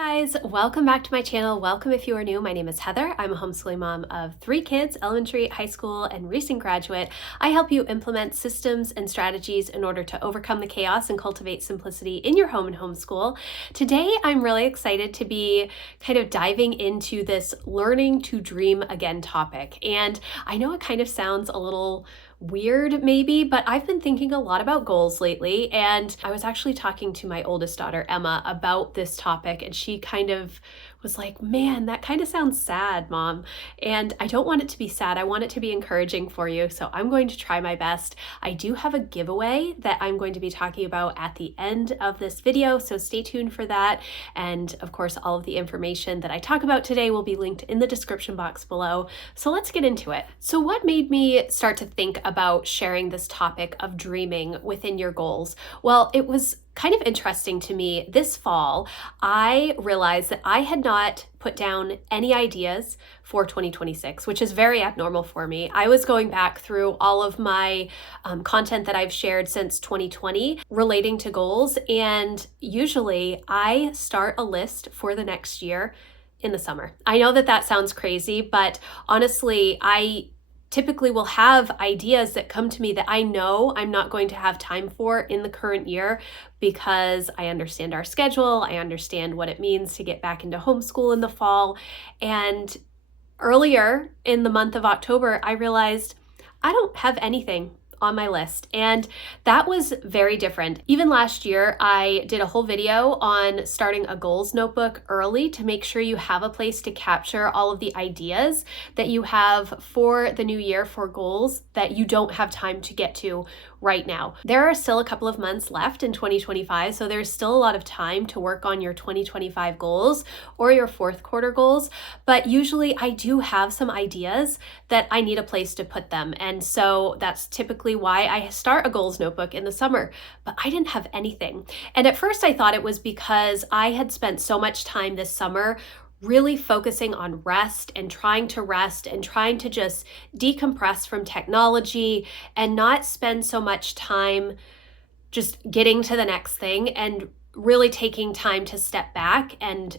Guys, welcome back to my channel. Welcome if you are new. My name is Heather. I'm a homeschooling mom of 3 kids, elementary, high school, and recent graduate. I help you implement systems and strategies in order to overcome the chaos and cultivate simplicity in your home and homeschool. Today, I'm really excited to be kind of diving into this learning to dream again topic. And I know it kind of sounds a little weird maybe, but I've been thinking a lot about goals lately, and I was actually talking to my oldest daughter, Emma, about this topic, and she kind of was like, man, that kind of sounds sad, Mom. And I don't want it to be sad. I want it to be encouraging for you. So I'm going to try my best. I do have a giveaway that I'm going to be talking about at the end of this video. So stay tuned for that. And of course, all of the information that I talk about today will be linked in the description box below. So let's get into it. So what made me start to think about sharing this topic of dreaming within your goals? Well, it was kind of interesting to me. This fall, I realized that I had not put down any ideas for 2026, which is very abnormal for me. I was going back through all of my content that I've shared since 2020 relating to goals, and usually I start a list for the next year in the summer. I know that that sounds crazy, but honestly, I typically will have ideas that come to me that I know I'm not going to have time for in the current year because I understand our schedule, I understand what it means to get back into homeschool in the fall. And earlier in the month of October, I realized I don't have anything on my list. And that was very different. Even last year, I did a whole video on starting a goals notebook early to make sure you have a place to capture all of the ideas that you have for the new year for goals that you don't have time to get to right now. There are still a couple of months left in 2025, so there's still a lot of time to work on your 2025 goals or your fourth quarter goals, but usually I do have some ideas that I need a place to put them. And so that's typically why I start a goals notebook in the summer, but I didn't have anything. And at first I thought it was because I had spent so much time this summer really focusing on rest and trying to just decompress from technology and not spend so much time just getting to the next thing and really taking time to step back and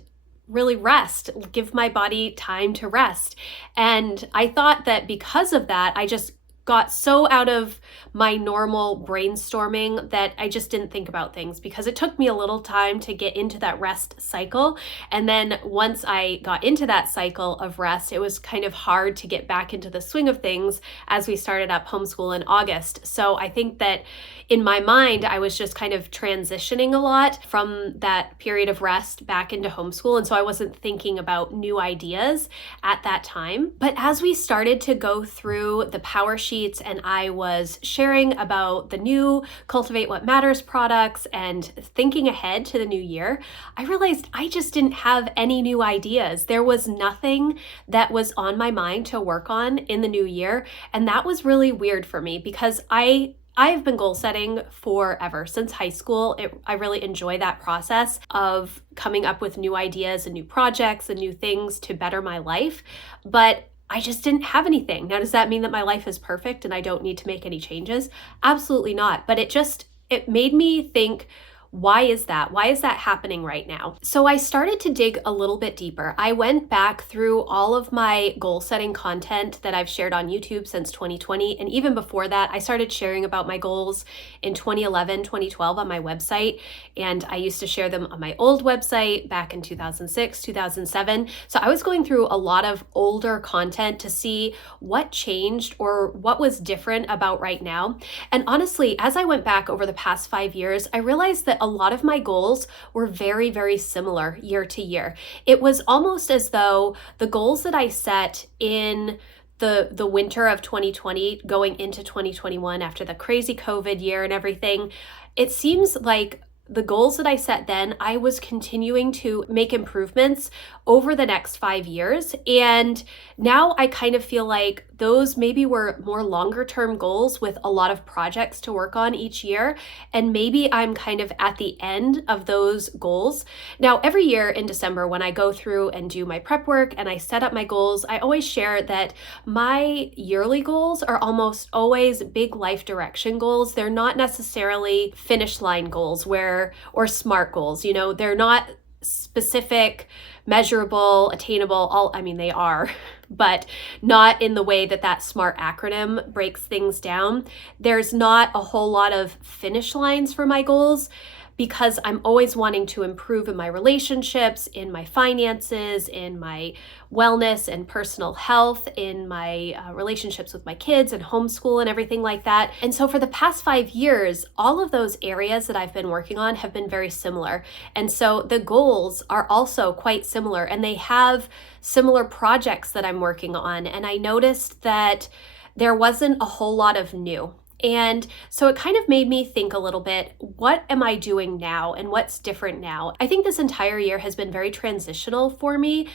really rest, give my body time to rest. And I thought that because of that, I just got so out of my normal brainstorming that I just didn't think about things because it took me a little time to get into that rest cycle. And then once I got into that cycle of rest, it was kind of hard to get back into the swing of things as we started up homeschool in August. So I think that in my mind, I was just kind of transitioning a lot from that period of rest back into homeschool. And so I wasn't thinking about new ideas at that time. But as we started to go through the power sheet and I was sharing about the new Cultivate What Matters products and thinking ahead to the new year, I realized I just didn't have any new ideas. There was nothing that was on my mind to work on in the new year. And that was really weird for me because I have been goal setting forever, since high school. I really enjoy that process of coming up with new ideas and new projects and new things to better my life. But I just didn't have anything. Now, does that mean that my life is perfect and I don't need to make any changes? Absolutely not. But it made me think, why is that? Why is that happening right now? So I started to dig a little bit deeper. I went back through all of my goal setting content that I've shared on YouTube since 2020. And even before that, I started sharing about my goals in 2011, 2012 on my website. And I used to share them on my old website back in 2006, 2007. So I was going through a lot of older content to see what changed or what was different about right now. And honestly, as I went back over the past 5 years, I realized that a lot of my goals were very, very similar year to year. It was almost as though the goals that I set in the winter of 2020 going into 2021 after the crazy COVID year and everything, it seems like the goals that I set then, I was continuing to make improvements over the next 5 years. And now I kind of feel like those maybe were more longer term goals with a lot of projects to work on each year. And maybe I'm kind of at the end of those goals. Now, every year in December, when I go through and do my prep work and I set up my goals, I always share that my yearly goals are almost always big life direction goals. They're not necessarily finish line goals or SMART goals. They're not specific, measurable, attainable, I mean, they are, but not in the way that that SMART acronym breaks things down. There's not a whole lot of finish lines for my goals because I'm always wanting to improve in my relationships, in my finances, in my wellness and personal health, in my relationships with my kids and homeschool and everything like that. And so for the past 5 years, all of those areas that I've been working on have been very similar. And so the goals are also quite similar, and they have similar projects that I'm working on. And I noticed that there wasn't a whole lot of new. And so it kind of made me think a little bit, what am I doing now and what's different now? I think this entire year has been very transitional for me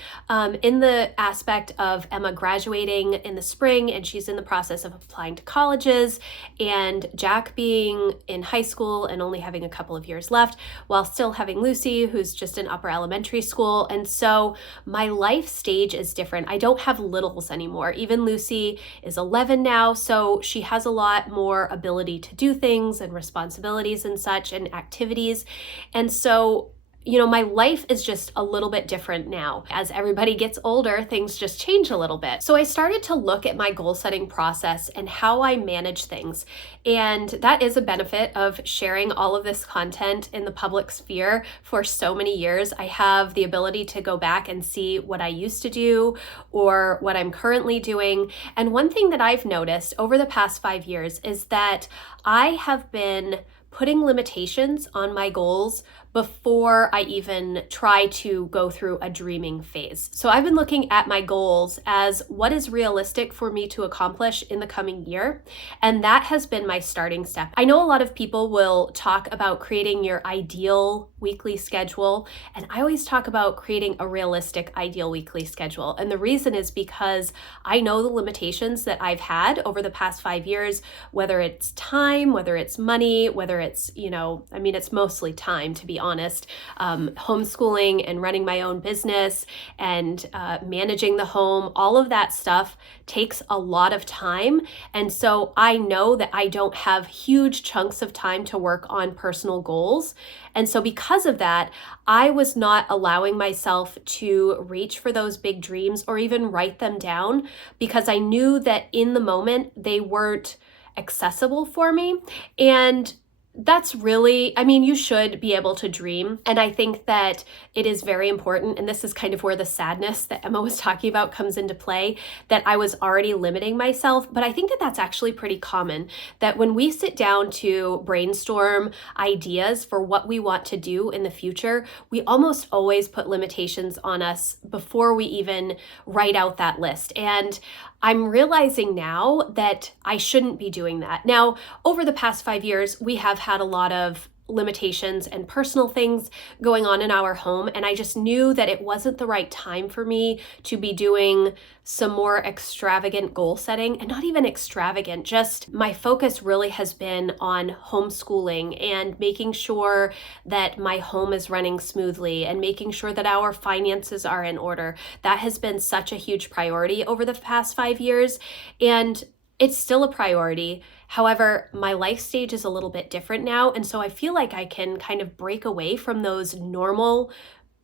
in the aspect of Emma graduating in the spring, and she's in the process of applying to colleges, and Jack being in high school and only having a couple of years left, while still having Lucy, who's just in upper elementary school. And so my life stage is different. I don't have littles anymore. Even Lucy is 11 now, so she has a lot more ability to do things and responsibilities and such and activities. And so, my life is just a little bit different now. As everybody gets older, things just change a little bit. So I started to look at my goal setting process and how I manage things. And that is a benefit of sharing all of this content in the public sphere for so many years. I have the ability to go back and see what I used to do or what I'm currently doing. And one thing that I've noticed over the past 5 years is that I have been putting limitations on my goals before I even try to go through a dreaming phase. So I've been looking at my goals as what is realistic for me to accomplish in the coming year, and that has been my starting step. I know a lot of people will talk about creating your ideal weekly schedule, and I always talk about creating a realistic ideal weekly schedule. And the reason is because I know the limitations that I've had over the past 5 years, whether it's time, whether it's money, whether it's, it's mostly time, to be honest. Homeschooling and running my own business and managing the home, all of that stuff takes a lot of time. And so I know that I don't have huge chunks of time to work on personal goals. And so because of that, I was not allowing myself to reach for those big dreams or even write them down because I knew that in the moment they weren't accessible for me. And that's really, you should be able to dream. And I think that it is very important. And this is kind of where the sadness that Emma was talking about comes into play, that I was already limiting myself. But I think that that's actually pretty common, that when we sit down to brainstorm ideas for what we want to do in the future, we almost always put limitations on us before we even write out that list. And I'm realizing now that I shouldn't be doing that. Now, over the past 5 years, we have had a lot of limitations and personal things going on in our home, and I just knew that it wasn't the right time for me to be doing some more extravagant goal setting. And not even extravagant, just my focus really has been on homeschooling and making sure that my home is running smoothly and making sure that our finances are in order. That has been such a huge priority over the past 5 years, and it's still a priority. However, my life stage is a little bit different now. And so I feel like I can kind of break away from those normal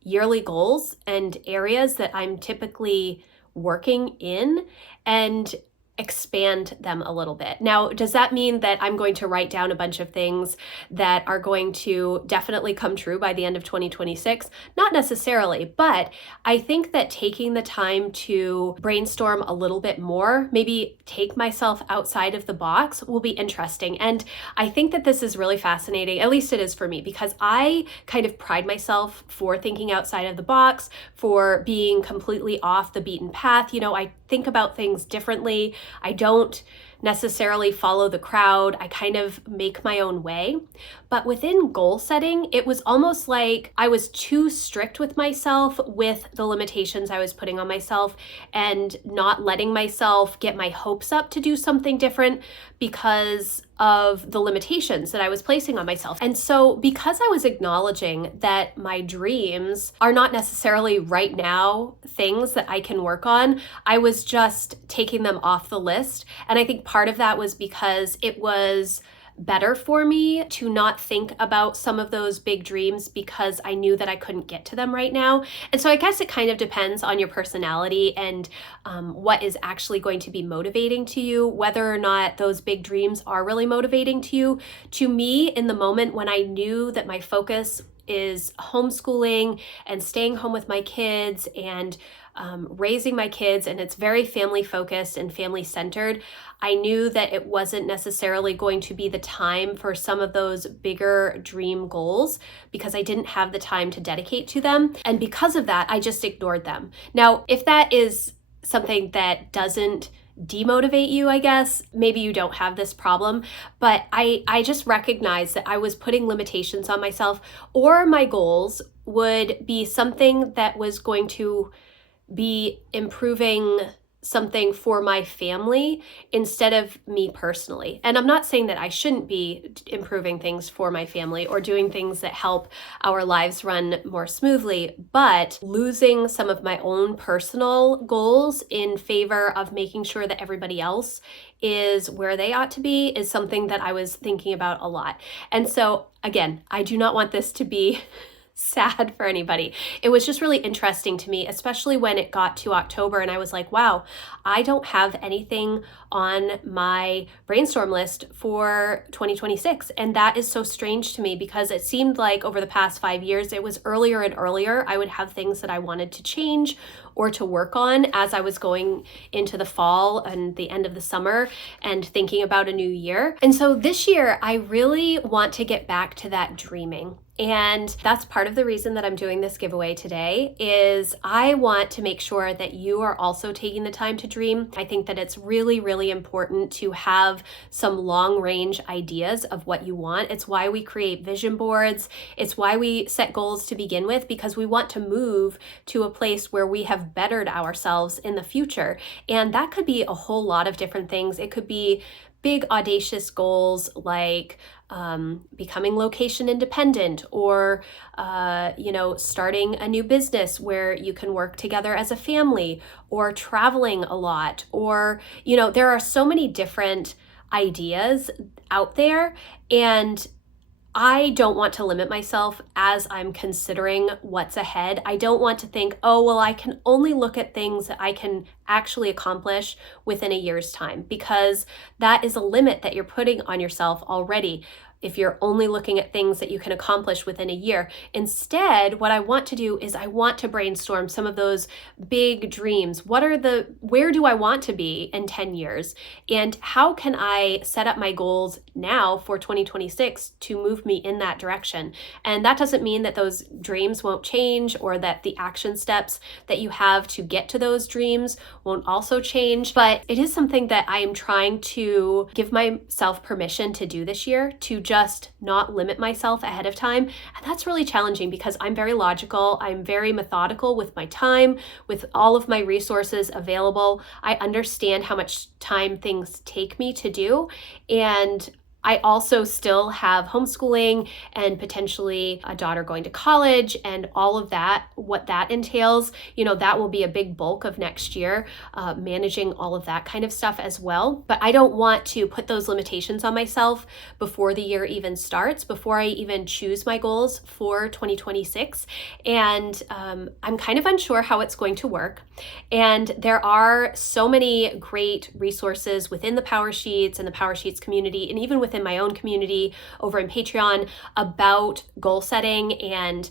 yearly goals and areas that I'm typically working in and expand them a little bit. Now, does that mean that I'm going to write down a bunch of things that are going to definitely come true by the end of 2026? Not necessarily, but I think that taking the time to brainstorm a little bit more, maybe take myself outside of the box, will be interesting. And I think that this is really fascinating, at least it is for me, because I kind of pride myself for thinking outside of the box, for being completely off the beaten path. I think about things differently. I don't necessarily follow the crowd. I kind of make my own way. But within goal setting, it was almost like I was too strict with myself with the limitations I was putting on myself and not letting myself get my hopes up to do something different because of the limitations that I was placing on myself. And so because I was acknowledging that my dreams are not necessarily right now things that I can work on, I was just taking them off the list. And I think part of that was because it was better for me to not think about some of those big dreams because I knew that I couldn't get to them right now. And so I guess it kind of depends on your personality and what is actually going to be motivating to you, whether or not those big dreams are really motivating to you. To me, in the moment when I knew that my focus is homeschooling and staying home with my kids and raising my kids, and it's very family focused and family centered, I knew that it wasn't necessarily going to be the time for some of those bigger dream goals because I didn't have the time to dedicate to them. And because of that, I just ignored them. Now, if that is something that doesn't demotivate you, I guess, maybe you don't have this problem, but I just recognized that I was putting limitations on myself, or my goals would be something that was going to be improving something for my family instead of me personally. And I'm not saying that I shouldn't be improving things for my family or doing things that help our lives run more smoothly, but losing some of my own personal goals in favor of making sure that everybody else is where they ought to be is something that I was thinking about a lot. And so again, I do not want this to be sad for anybody. It was just really interesting to me, especially when it got to October and I was like, wow, I don't have anything on my brainstorm list for 2026. And that is so strange to me because it seemed like over the past 5 years, it was earlier and earlier I would have things that I wanted to change or to work on as I was going into the fall and the end of the summer and thinking about a new year. And so this year, I really want to get back to that dreaming. And that's part of the reason that I'm doing this giveaway today is I want to make sure that you are also taking the time to dream. I think that it's really, really important to have some long range ideas of what you want. It's why we create vision boards. It's why we set goals to begin with, because we want to move to a place where we have bettered ourselves in the future. And that could be a whole lot of different things. It could be big audacious goals like becoming location independent or, starting a new business where you can work together as a family or traveling a lot. Or, there are so many different ideas out there, and I don't want to limit myself as I'm considering what's ahead. I don't want to think, oh, well, I can only look at things that I can actually accomplish within a year's time, because that is a limit that you're putting on yourself already if you're only looking at things that you can accomplish within a year. Instead, what I want to do is I want to brainstorm some of those big dreams. Where do I want to be in 10 years? And how can I set up my goals now for 2026 to move me in that direction? And that doesn't mean that those dreams won't change or that the action steps that you have to get to those dreams won't also change. But it is something that I am trying to give myself permission to do this year, to just not limit myself ahead of time. And that's really challenging because I'm very logical. I'm very methodical with my time, with all of my resources available. I understand how much time things take me to do. And I also still have homeschooling and potentially a daughter going to college and all of that, what that entails. That will be a big bulk of next year, managing all of that kind of stuff as well. But I don't want to put those limitations on myself before the year even starts, before I even choose my goals for 2026. And I'm kind of unsure how it's going to work. And there are so many great resources within the Power Sheets and the Power Sheets community, and even within my own community over in Patreon about goal setting and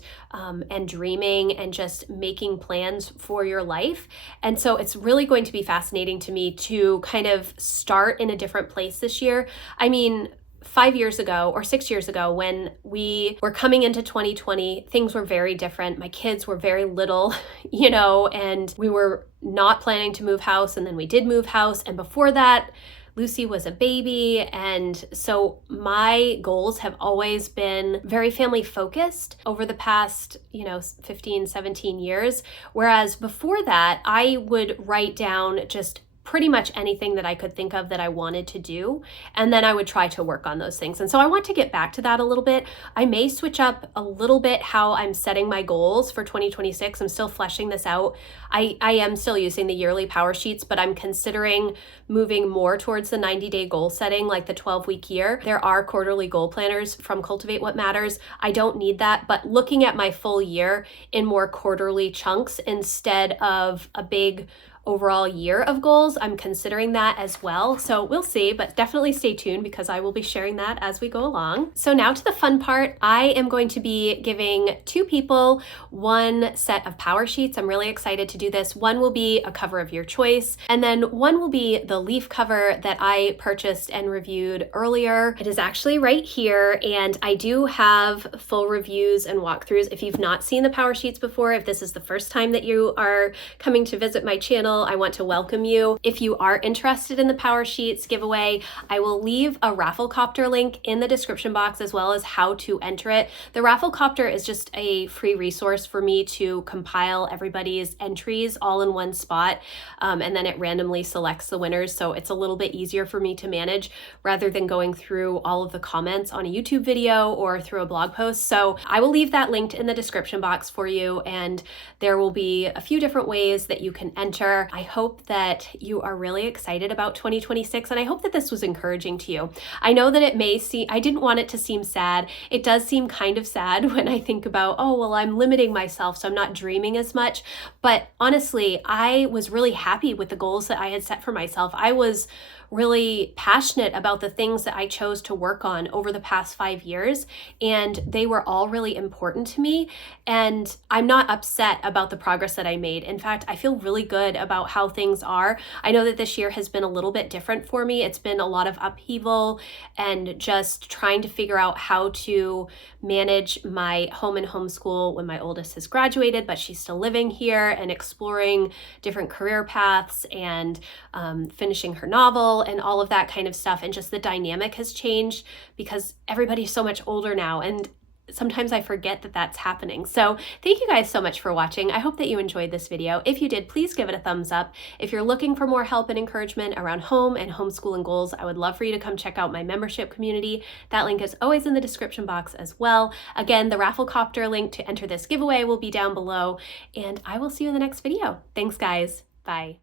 dreaming and just making plans for your life. And so it's really going to be fascinating to me to kind of start in a different place this year. I mean, 5 years ago or 6 years ago, when we were coming into 2020, things were very different. My kids were very little, and we were not planning to move house. And then we did move house. And before that, Lucy was a baby. And so my goals have always been very family focused over the past, 15, 17 years. Whereas before that, I would write down just pretty much anything that I could think of that I wanted to do. And then I would try to work on those things. And so I want to get back to that a little bit. I may switch up a little bit how I'm setting my goals for 2026. I'm still fleshing this out. I am still using the yearly power sheets, but I'm considering moving more towards the 90-day goal setting, like the 12-week year. There are quarterly goal planners from Cultivate What Matters. I don't need that, but looking at my full year in more quarterly chunks instead of a big overall year of goals, I'm considering that as well. So we'll see, but definitely stay tuned because I will be sharing that as we go along. So now to the fun part. I am going to be giving 2 people one set of power sheets. I'm really excited to do this. One will be a cover of your choice, and then one will be the leaf cover that I purchased and reviewed earlier. It is actually right here, and I do have full reviews and walkthroughs. If you've not seen the power sheets before, if this is the first time that you are coming to visit my channel, I want to welcome you. If you are interested in the Power Sheets giveaway, I will leave a Rafflecopter link in the description box as well as how to enter it. The Rafflecopter is just a free resource for me to compile everybody's entries all in one spot, and then it randomly selects the winners, so it's a little bit easier for me to manage rather than going through all of the comments on a YouTube video or through a blog post. So I will leave that linked in the description box for you, and there will be a few different ways that you can enter. I hope that you are really excited about 2026, and I hope that this was encouraging to you. I know that it may seem, I didn't want it to seem sad. It does seem kind of sad when I think about, oh, well, I'm limiting myself, so I'm not dreaming as much. But honestly, I was really happy with the goals that I had set for myself. I was really passionate about the things that I chose to work on over the past 5 years, and they were all really important to me. And I'm not upset about the progress that I made. In fact, I feel really good about how things are. I know that this year has been a little bit different for me. It's been a lot of upheaval and just trying to figure out how to manage my home and homeschool when my oldest has graduated, but she's still living here, and exploring different career paths and finishing her novel and all of that kind of stuff. And just the dynamic has changed because everybody's so much older now, and sometimes I forget that that's happening. So thank you guys so much for watching. I hope that you enjoyed this video. If you did, please give it a thumbs up. If you're looking for more help and encouragement around home and homeschooling goals, I would love for you to come check out my membership community. That link is always in the description box as well. Again, the Rafflecopter link to enter this giveaway will be down below, and I will see you in the next video. Thanks, guys. Bye.